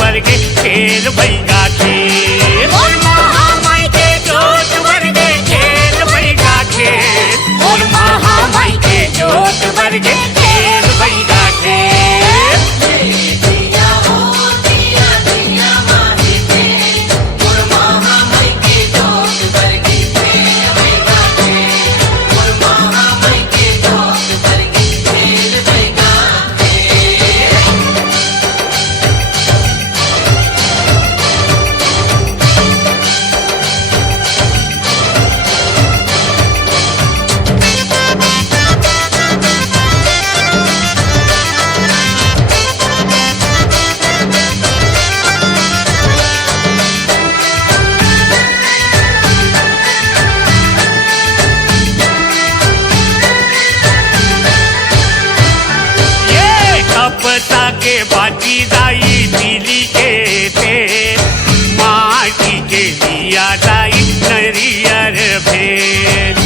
वर्गे खेल भैया खेल और महामाई के जोत वर्गे खेल भैया खेल और महामाई के जोत वर्गे खेल भैया खेल दिया हो दिया दिया माही के और महामाई के जोत वर्गे खेल भैया खेल और महामाई के जोत वर्गे खेल भैया खेल। कपता के बाटी दाई दिली के थे माटी के दिया दाई नरियर भेल